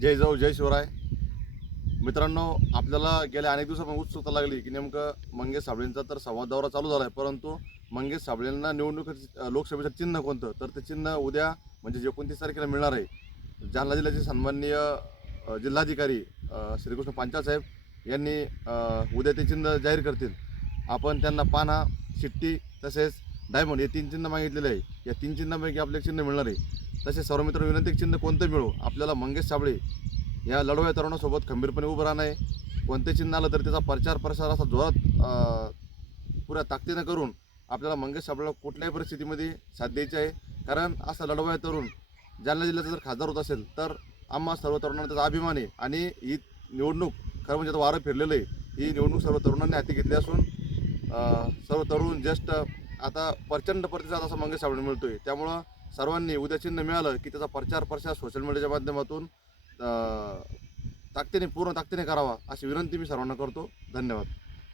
जय जाऊ जय शिवराय. मित्रांनो आपल्याला गेल्या अनेक दिवसापासून उत्सुकता लागली की नेमकं मंगेश साबळेंचा तर संवाद दौरा चालू झाला आहे परंतु मंगेश साबळेंना निवडणूक लोकसभेचं चिन्ह कोणतं? तर ते चिन्ह उद्या म्हणजे एकोणतीस तारखेला मिळणार आहे. जालना जिल्ह्याचे सन्माननीय जिल्हाधिकारी श्रीकृष्ण पांचाळ साहेब यांनी उद्या ते चिन्ह जाहीर करतील. आपण त्यांना पाना शिट्टी तसेच डायमंड हे तीन चिन्ह मागितलेले आहे. या तीन चिन्हापैकी आपले चिन्ह मिळणार आहे. तसे सर्व मित्र विनंती चिन्ह कोणतं मिळू? आपल्याला मंगेश साबळे या लढवया तरुणासोबत खंबीरपणे उभं राहणं आहे. कोणते चिन्ह आलं तर त्याचा प्रचार प्रसार असा जोरात पुऱ्या ताकदीनं करून आपल्याला मंगेश साबळेला कुठल्याही परिस्थितीमध्ये साथ द्यायची आहे. कारण असा लढवया तरुण जालना जिल्ह्याचा जर खासदार होत असेल तर आम्हा सर्व तरुणांना त्याचा अभिमान आहे. आणि ही निवडणूक खरं म्हणजे आता वारं फिरलेलं आहे. ही निवडणूक सर्व तरुणांनी हाती घेतली असून सर्व तरुण ज्येष्ठ आता प्रचंड प्रतिसाद असा मंगेश साबळे आहे त्यामुळं सर्वांनी उद्या चिन्ह मिळालं की त्याचा प्रचार प्रसार सोशल मीडियाच्या माध्यमातून ताकदीने पूर्ण ताकदीने करावा अशी विनंती मी सर्वांना करतो. धन्यवाद.